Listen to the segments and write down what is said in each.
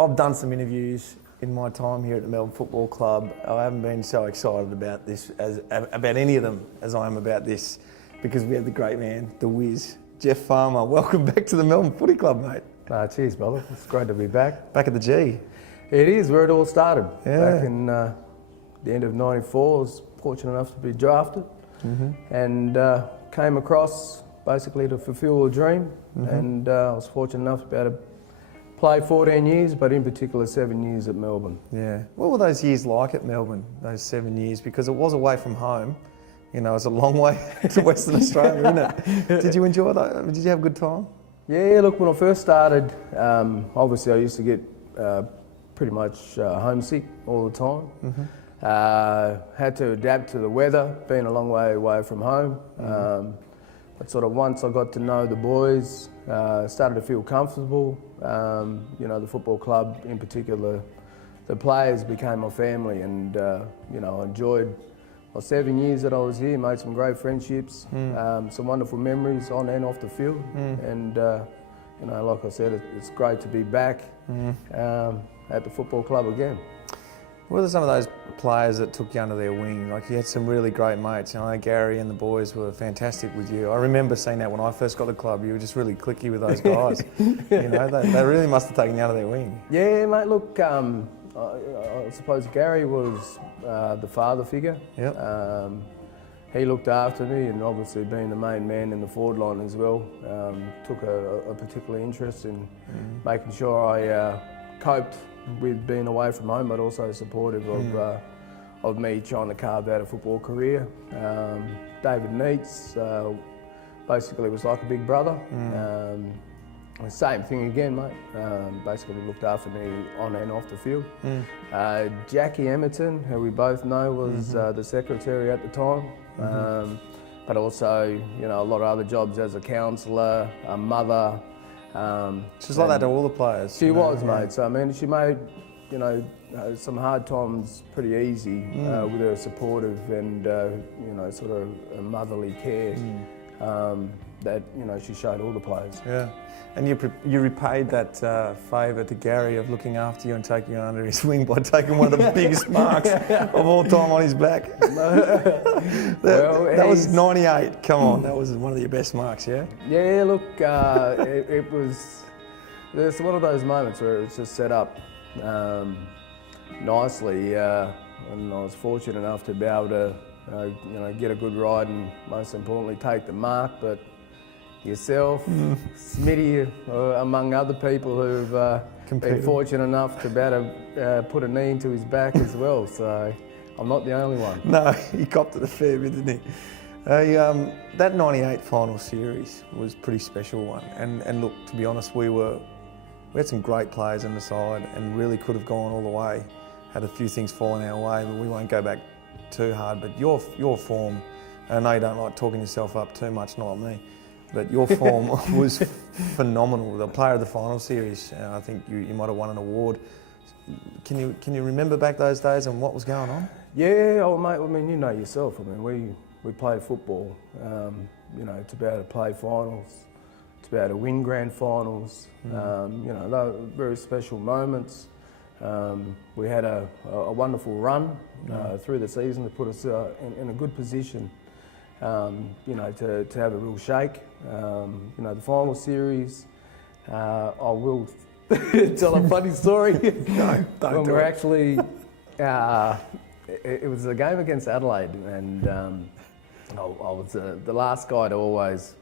I've done some interviews in my time here at the Melbourne Football Club. I haven't been so excited about this, about any of them, as I am about this, because we have the great man, the Wiz, Jeff Farmer. Welcome back to the Melbourne Footy Club, mate. Cheers, brother. It's great to be back. Back at the G. It is where it all started. Yeah. Back in the end of '94, I was fortunate enough to be drafted and came across basically to fulfil a dream. And I was fortunate enough to be able to play 14 years, but in particular 7 years at Melbourne. Yeah. What were those years like at Melbourne, those 7 years? Because it was away from home. You know, it's a long way to Western Australia, isn't it? Did you enjoy that? Did you have a good time? Yeah, look, when I first started, obviously I used to get pretty much homesick all the time. Had to adapt to the weather, being a long way away from home. But sort of once I got to know the boys, started to feel comfortable. You know, the football club in particular, the players became my family, and you know, I enjoyed my 7 years that I was here, made some great friendships, some wonderful memories on and off the field. And you know, like I said, it's great to be back at the football club again. What are some of those players that took you under their wing? Like, you had some really great mates. I know Gary and the boys were fantastic with you. I remember seeing that when I first got to the club. You were just really clicky with those guys. You know, they really must have taken you under their wing. Yeah, mate. Look, I suppose Gary was the father figure. Yep. He looked after me, and obviously being the main man in the forward line as well, took a particular interest in making sure I coped with being away from home, but also supportive of me trying to carve out a football career. David Neitz basically was like a big brother. Same thing again, mate. Basically looked after me on and off the field. Jackie Emerton, who we both know, was the secretary at the time. But also, you know, a lot of other jobs as a counsellor, a mother. She's like that to all the players. She was, mate. So I mean, she made, you know, some hard times pretty easy with her supportive and you know, sort of a motherly care that, you know, she showed all the players. Yeah, and you repaid that favour to Gary of looking after you and taking you under his wing by taking one of the biggest marks of all time on his back. That was 98. Come on, that was one of your best marks, yeah? Yeah, look, it was. It's one of those moments where it's just set up nicely, and I was fortunate enough to be able to, you know, get a good ride and most importantly take the mark. But yourself, Smitty, among other people who've been fortunate enough to be able to put a knee into his back as well. So I'm not the only one. No, he copped it a fair bit, didn't he? That 98 final series was a pretty special one. And look, to be honest, we had some great players in the side and really could have gone all the way. Had a few things falling our way, but we won't go back too hard. But your form, I know you don't like talking yourself up too much, not like me, but your form was phenomenal. The player of the final series, I think you might have won an award. Can you remember back those days and what was going on? Yeah, oh mate, I mean, you know yourself. I mean, we played football, you know, to be able to play finals, to be able to win grand finals. You know, they were very special moments. We had a wonderful run through the season to put us in a good position, you know, to have a real shake. You know, the final series, I will tell a funny story. No, don't when do we're it. actually, it was a game against Adelaide, and I was the last guy to always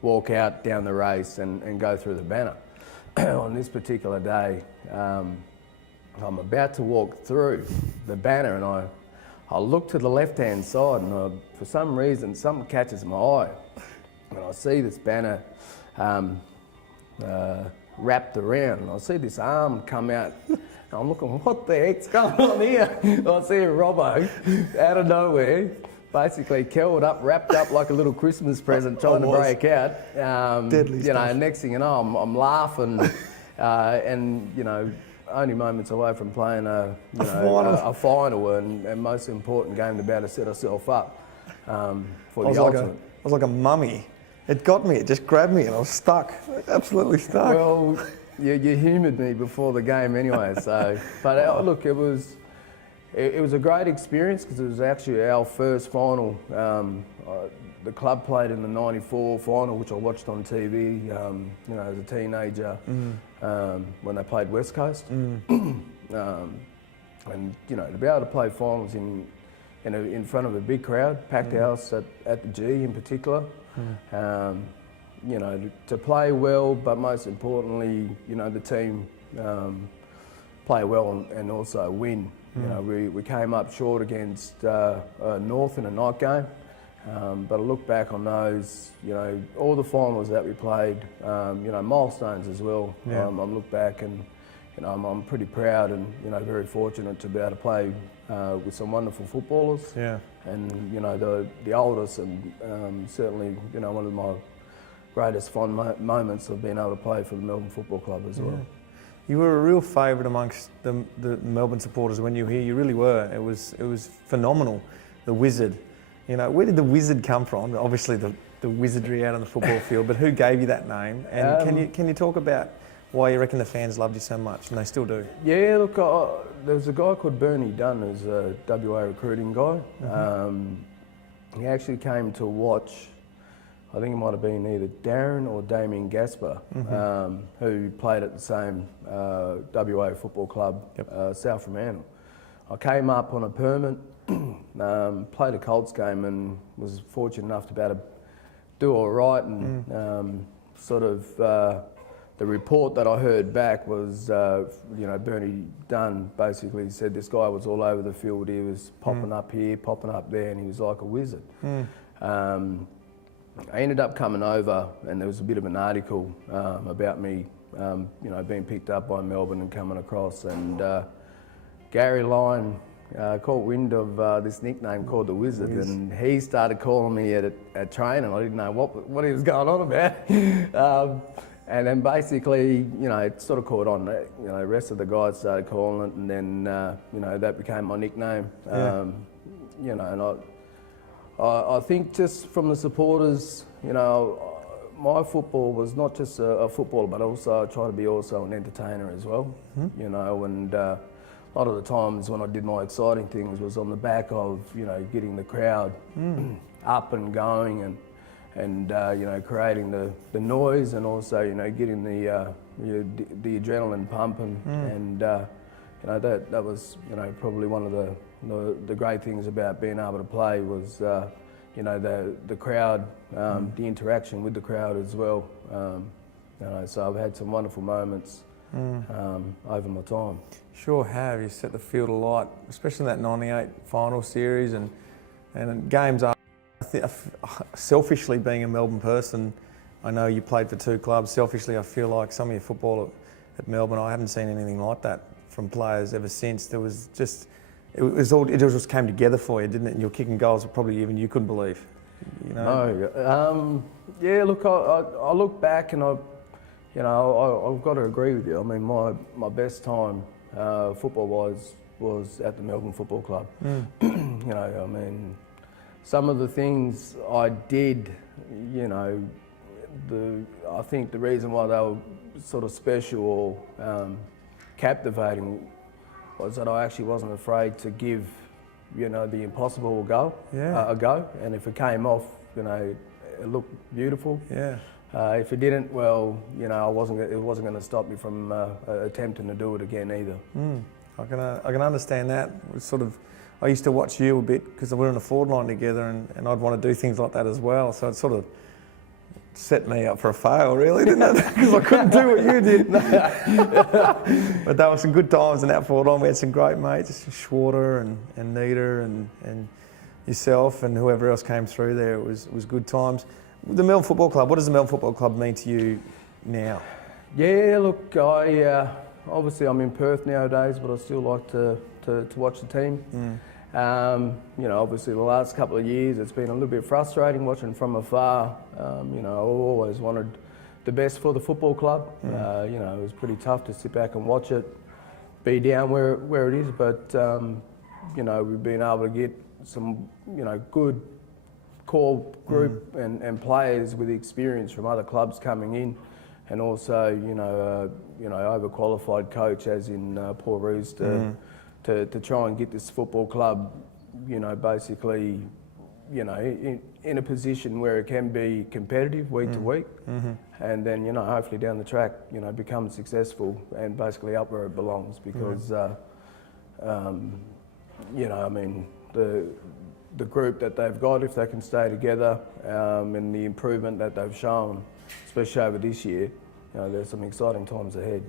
walk out down the race and go through the banner. On this particular day, I'm about to walk through the banner, and I look to the left-hand side, and for some reason, something catches my eye. And I see this banner wrapped around, and I see this arm come out. And I'm looking, what the heck's going on here? And I see a Robbo out of nowhere, basically curled up, wrapped up like a little Christmas present, trying to break out. Deadly you stuff. know, next thing you know, I'm laughing, and you know, only moments away from playing a final and most important game to be able to set ourselves up for the ultimate. I was like a mummy. It got me, it just grabbed me and I was stuck, absolutely stuck. Well, You humoured me before the game anyway. So, but look, it was a great experience because it was actually our first final. The club played in the '94 final, which I watched on TV. As a teenager, when they played West Coast, and to be able to play finals in front of a big crowd, packed house at the G in particular. To play well, but most importantly, the team play well and also win. We came up short against North in a night game, but I look back on those, all the finals that we played, milestones as well. Yeah. I look back and I'm pretty proud and very fortunate to be able to play with some wonderful footballers. Yeah. And the oldest and certainly one of my greatest fond moments of being able to play for the Melbourne Football Club as well. You were a real favourite amongst the Melbourne supporters when you were here. You really were. It was phenomenal. The Wizard. Where did the Wizard come from? Obviously the wizardry out on the football field, but who gave you that name? And can you talk about why you reckon the fans loved you so much, and they still do? Yeah, look, there was a guy called Bernie Dunn, who's a WA recruiting guy. He actually came to watch, I think it might have been either Darren or Damien Gasper, who played at the same WA football club, South Fremantle. I came up on a permit, played a Colts game and was fortunate enough to be able to do all right and the report that I heard back was, Bernie Dunn basically said this guy was all over the field. He was popping up here, popping up there, and he was like a wizard. I ended up coming over, and there was a bit of an article about me, being picked up by Melbourne and coming across. And Gary Lyon caught wind of this nickname called the Wizard, and he started calling me at training. I didn't know what he was going on about. And then basically, it sort of caught on. The rest of the guys started calling it, and then, that became my nickname. And I think just from the supporters, my football was not just a footballer, but also I try to be also an entertainer as well. And a lot of the times when I did my exciting things was on the back of, getting the crowd up and going and creating the noise and also, getting the adrenaline pumping. And, that was, probably one of the great things about being able to play was, the crowd, the interaction with the crowd as well. So I've had some wonderful moments over my time. Sure have. You set the field alight, especially in that '98 final series and games are. Selfishly, being a Melbourne person, I know you played for two clubs. Selfishly, I feel like some of your football at Melbourne, I haven't seen anything like that from players ever since. There was just, it just came together for you, didn't it? And you're kicking goals that probably even you couldn't believe. No, look, I look back and I've got to agree with you. I mean, my best time football-wise was at the Melbourne Football Club. Some of the things I did, I think the reason why they were sort of special or captivating was that I actually wasn't afraid to give, the impossible a go. And if it came off, it looked beautiful. If it didn't, well, it wasn't going to stop me from attempting to do it again either. I can understand that. I used to watch you a bit because we were in a forward line together and I'd want to do things like that as well. So it sort of set me up for a fail, really, didn't it? Because I couldn't do what you did. But there were some good times in that forward line. We had some great mates, Schwarter and Nita and yourself and whoever else came through there. It was good times. The Melbourne Football Club, what does the Melbourne Football Club mean to you now? Yeah, look, obviously I'm in Perth nowadays, but I still like to watch the team. Obviously the last couple of years it's been a little bit frustrating watching from afar. I always wanted the best for the football club. It was pretty tough to sit back and watch it be down where it is, but we've been able to get some good core group and players with experience from other clubs coming in and also overqualified coach, as in Paul Roos, to try and get this football club, basically, in a position where it can be competitive week to week, and then hopefully down the track, become successful and basically up where it belongs. Because the group that they've got, if they can stay together, and the improvement that they've shown, especially over this year, there's some exciting times ahead.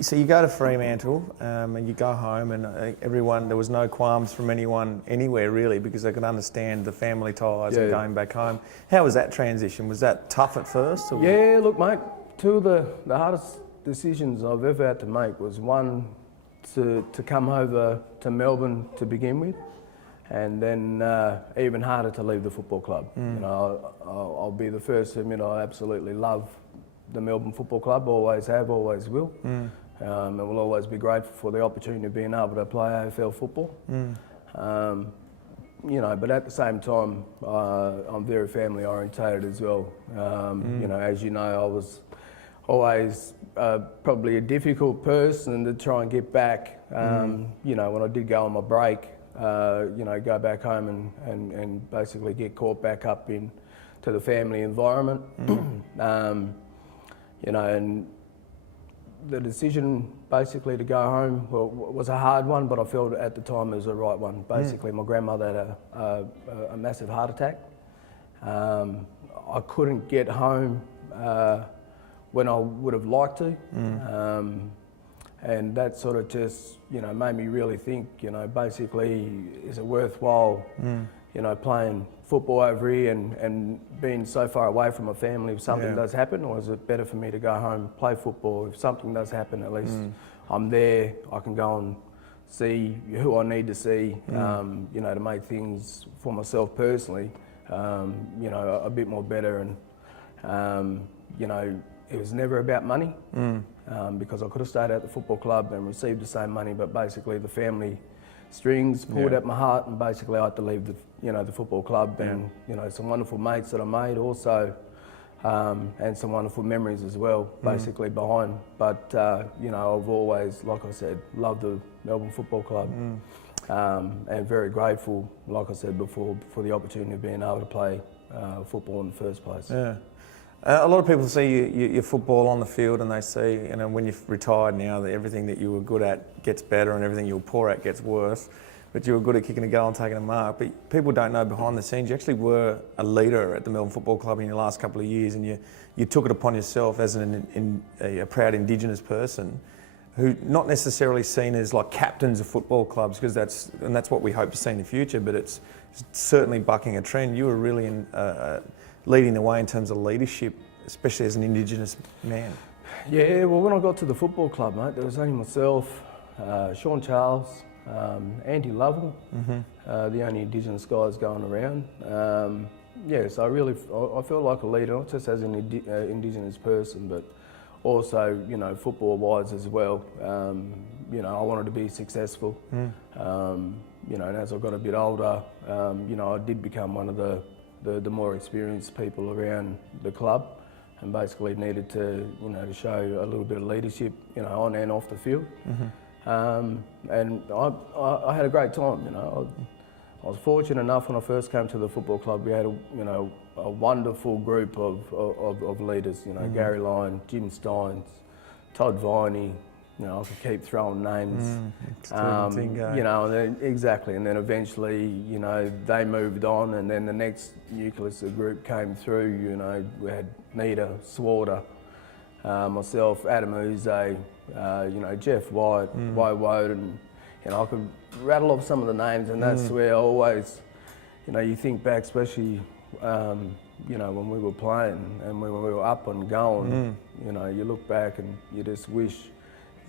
So you go to Fremantle and you go home, and there was no qualms from anyone anywhere really, because they could understand the family ties and going back home. How was that transition? Was that tough at first? Or? Yeah, look, mate, two of the hardest decisions I've ever had to make was one to come over to Melbourne to begin with, and then even harder to leave the football club. I'll be the first to admit I absolutely love the Melbourne Football Club, always have, always will, and will always be grateful for the opportunity of being able to play AFL football. But at the same time, I'm very family orientated as well. As you know, I was always probably a difficult person to try and get back. When I did go on my break, go back home and basically get caught back up into the family environment. And the decision basically to go home was a hard one, but I felt at the time it was the right one. Basically, my grandmother had a massive heart attack. I couldn't get home when I would have liked to. And that sort of just, made me really think, basically, is it worthwhile, playing football over here and being so far away from my family if something does happen, or is it better for me to go home, play football? If something does happen, at least I'm there, I can go and see who I need to see, to make things for myself personally, a bit more better. And, it was never about money, because I could have stayed at the football club and received the same money, but basically the family strings pulled at my heart, and basically I had to leave the football club, and some wonderful mates that I made also, and some wonderful memories as well, basically behind. But I've always, like I said, loved the Melbourne Football Club, and very grateful, like I said before, for the opportunity of being able to play football in the first place. Yeah. A lot of people see your football on the field, and they see, when you've retired now, that everything that you were good at gets better and everything you were poor at gets worse. But you were good at kicking a goal and taking a mark. But people don't know behind the scenes, you actually were a leader at the Melbourne Football Club in your last couple of years, and you took it upon yourself as a proud Indigenous person, who not necessarily seen as like captains of football clubs, because that's what we hope to see in the future. But it's certainly bucking a trend. You were really leading the way in terms of leadership, especially as an Indigenous man. Yeah, well, when I got to the football club, mate, there was only myself, Sean Charles, Andy Lovell, the only Indigenous guys going around. So I felt like a leader, not just as an Indigenous person, but also, football-wise as well. I wanted to be successful. And as I got a bit older, I did become one of the more experienced people around the club, and basically needed to show a little bit of leadership on and off the field. And I had a great time. I was fortunate enough when I first came to the football club. We had a wonderful group of leaders. Gary Lyon, Jim Steins, Todd Viney. I could keep throwing names. And then and then eventually, they moved on, and then the next nucleus of group came through. We had Nita, Swarter, myself, Adam Uze, Jeff White, Woden, and I could rattle off some of the names, and that's where I always, you think back, especially, when we were playing and when we were up and going, you look back and you just wish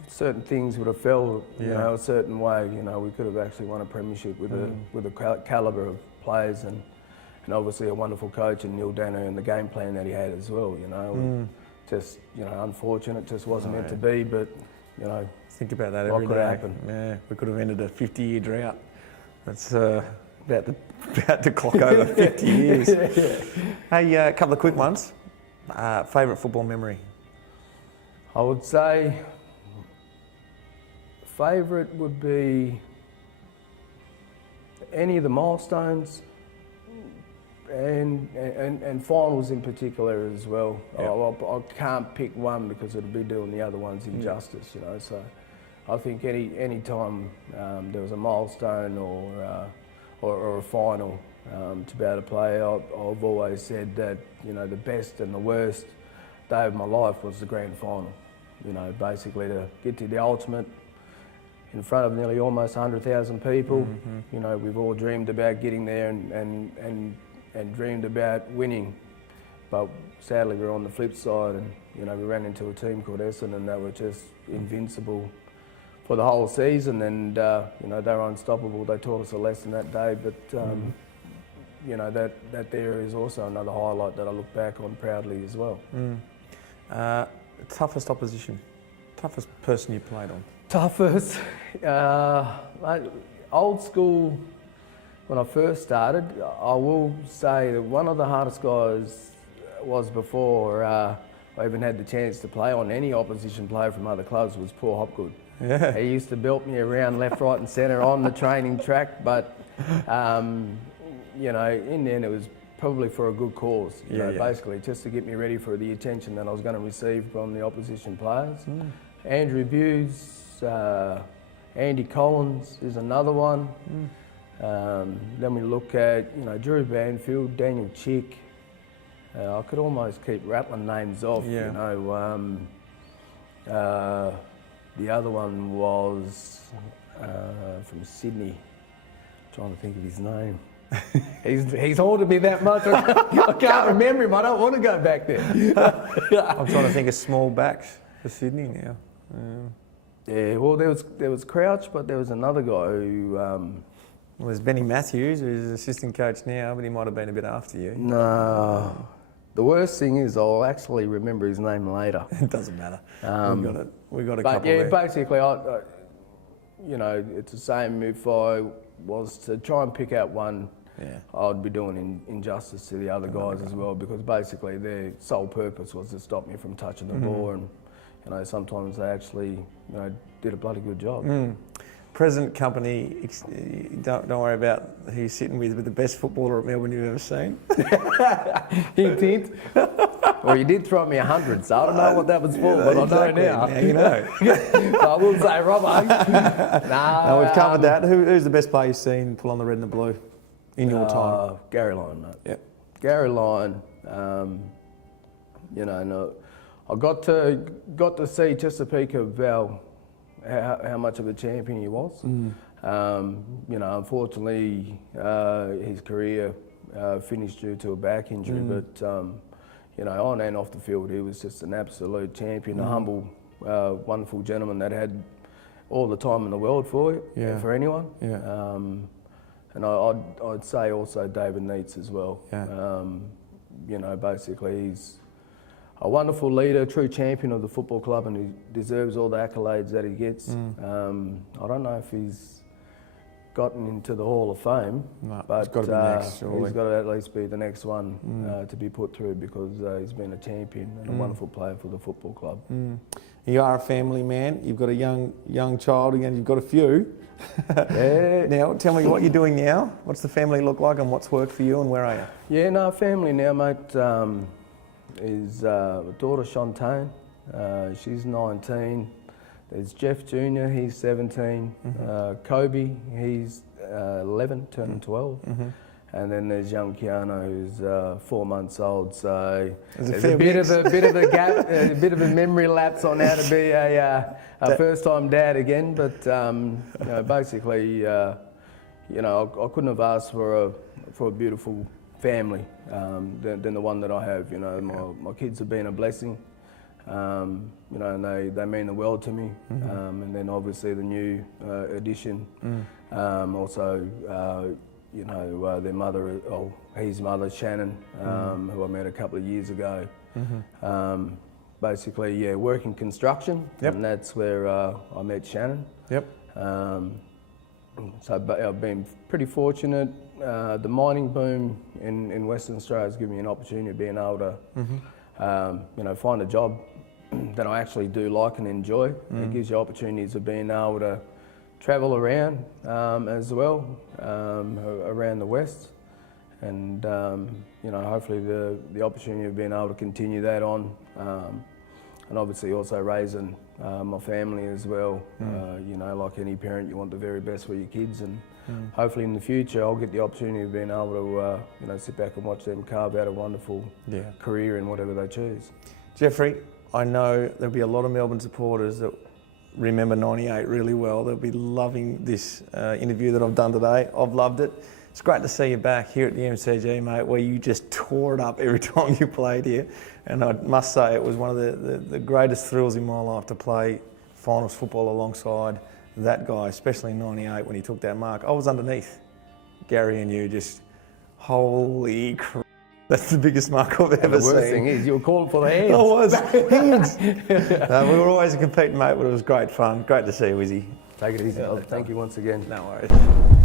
certain things would have felt, a certain way. We could have actually won a premiership with a calibre of players, and obviously a wonderful coach in Neil Danner, and the game plan that he had as well. Just unfortunate, just wasn't meant to be. But think about that every day. What could happen? Yeah, we could have ended a 50-year drought. That's about to clock over 50 years. Hey, a couple of quick ones. Favourite football memory? I would say favourite would be any of the milestones and finals in particular as well. Yep. I can't pick one because it'd be doing the other ones injustice, you know. So I think any time there was a milestone or a final to be able to play, I've always said that, you know, the best and the worst day of my life was the grand final. You know, basically to get to the ultimate in front of nearly almost 100,000 people. Mm-hmm. You know, we've all dreamed about getting there and dreamed about winning, but sadly we're on the flip side, and you know, we ran into a team called Essendon and they were just invincible for the whole season, and you know, they were unstoppable. They taught us a lesson that day, but you know, that there is also another highlight that I look back on proudly as well. Toughest opposition, toughest person you played on? Toughest, mate, old school. When I first started, I will say that one of the hardest guys was before I even had the chance to play on any opposition player from other clubs was Paul Hopgood. Yeah. He used to belt me around left, right and centre on the training track, but you know, in the end it was probably for a good cause, you know, basically just to get me ready for the attention that I was going to receive from the opposition players. Andrew Buse, Andy Collins is another one. Then we look at, you know, Drew Banfield, Daniel Chick. I could almost keep rattling names off, you know. The other one was from Sydney. I'm trying to think of his name. He's haunted me that much. I can't remember him. I don't want to go back there. I'm trying to think of small backs for Sydney now. Yeah, well, there was Crouch, but there was another guy who. Well, there's Benny Matthews, who's assistant coach now, but he might have been a bit after you. No. The worst thing is I'll actually remember his name later. It doesn't matter. We got a but couple yeah, there. basically, I, you know, it's the same. If I was to try and pick out one, I'd be doing injustice to the other guys as well, because basically their sole purpose was to stop me from touching the ball, and you know, sometimes they actually, you know, did a bloody good job. Present company, don't worry about who you're sitting with, but the best footballer at Melbourne you've ever seen. Hint, hint. Well, you did throw me 100, so I don't know what that was for, but exactly. I know now. Now you know. So I will say Robbo. No, we've covered that. Who's the best player you've seen pull on the red and the blue in your time? Gary Lyon, mate. Yep. Gary Lyon, you know, I got to see just a peek of how much of a champion he was. You know, unfortunately, his career finished due to a back injury, but you know, on and off the field, he was just an absolute champion, a humble, wonderful gentleman that had all the time in the world for you, for anyone. And I'd say also David Neitz as well. You know, basically he's a wonderful leader, true champion of the football club, and he deserves all the accolades that he gets. I don't know if he's gotten into the Hall of Fame, but he's got to be next, surely. He's got to at least be the next one to be put through, because he's been a champion and a wonderful player for the football club. You are a family man. You've got a young child, and you've got a few. Now, tell me what you're doing now. What's the family look like, and what's worked for you, and where are you? Yeah, no, family now, mate. Is daughter Shantaine, she's 19. There's Jeff Jr., he's 17. Kobe, he's 11, turning 12. And then there's young Keanu, who's 4 months old. So there's a bit of a gap, a bit of a memory lapse on how to be a first-time dad again. But you know, basically, you know, I couldn't have asked for a beautiful family than the one that I have. You know, my kids have been a blessing. You know, and they mean the world to me. And then obviously the new addition, also, you know, their mother, his mother, Shannon, who I met a couple of years ago. Basically, working construction, and that's where I met Shannon. So I've been pretty fortunate. The mining boom in Western Australia has given me an opportunity of being able to, you know, find a job that I actually do like and enjoy. It gives you opportunities of being able to travel around as well, around the West, and hopefully the opportunity of being able to continue that on, and obviously also raising my family as well. Like any parent, you want the very best for your kids, and hopefully in the future I'll get the opportunity of being able to sit back and watch them carve out a wonderful career in whatever they choose. Jeffrey, I know there'll be a lot of Melbourne supporters that remember '98 really well. They'll be loving this interview that I've done today. I've loved it. It's great to see you back here at the MCG, mate, where you just tore it up every time you played here. And I must say it was one of the greatest thrills in my life to play finals football alongside that guy, especially in '98 when he took that mark. I was underneath Gary and you, just holy crap. That's the biggest mark I've ever seen. The worst thing is you were calling for the hands. I was, hands. We were always competing, mate, but it was great fun. Great to see you, Izzy. Take it easy. Thank you once again. No worries.